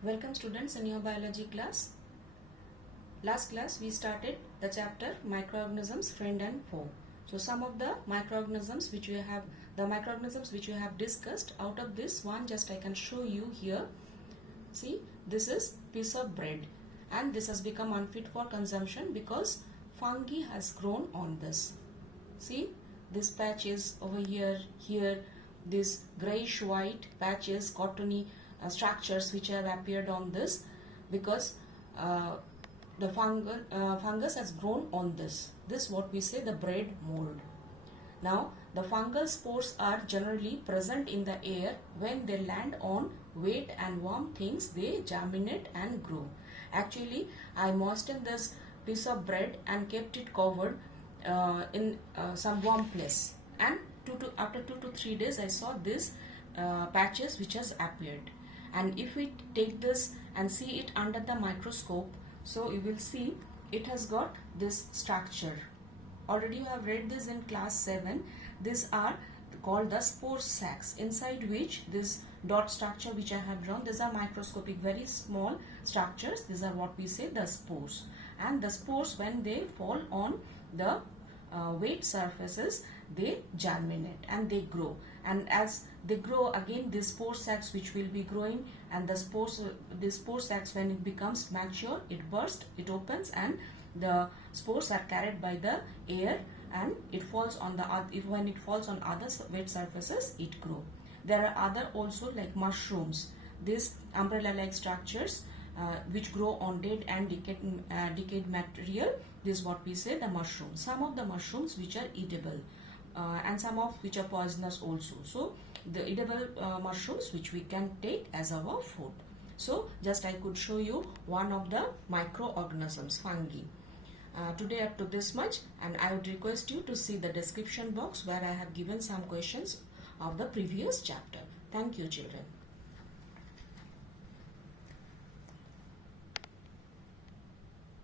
Welcome students in your biology class. Last class we started the chapter microorganisms, friend and foe. So some of the microorganisms which you have discussed, out of this one just I can show you here. See, this is piece of bread and this has become unfit for consumption because fungi has grown on this. See, this patch is over here, this grayish white patches, cottony structures which have appeared on this because the fungus has grown on this. This what we say the bread mold. Now the fungal spores are generally present in the air. When they land on wet and warm things, they germinate and grow. Actually, I moistened this piece of bread and kept it covered in some warm place, and after 2 to 3 days I saw this patches which has appeared. And if we take this and see it under the microscope, so you will see it has got this structure. Already you have read this in class 7. These are called the spore sacs, inside which this dot structure which I have drawn, these are microscopic, very small structures. These are what we say the spores. And the spores, when they fall on the wet surfaces, they germinate and they grow. And as they grow, again these spore sacs which will be growing, and the spore sacs, when it becomes mature, it bursts, it opens, and the spores are carried by the air, and it falls on the when it falls on other wet surfaces, it grow. There are other also like mushrooms, these umbrella like structures which grow on dead and decayed material. This is what we say the mushroom. Some of the mushrooms which are edible and some of which are poisonous also. So the edible mushrooms which we can take as our food. So just I could show you one of the microorganisms, fungi. Today up to this much, and I would request you to see the description box where I have given some questions of the previous chapter. Thank you, children.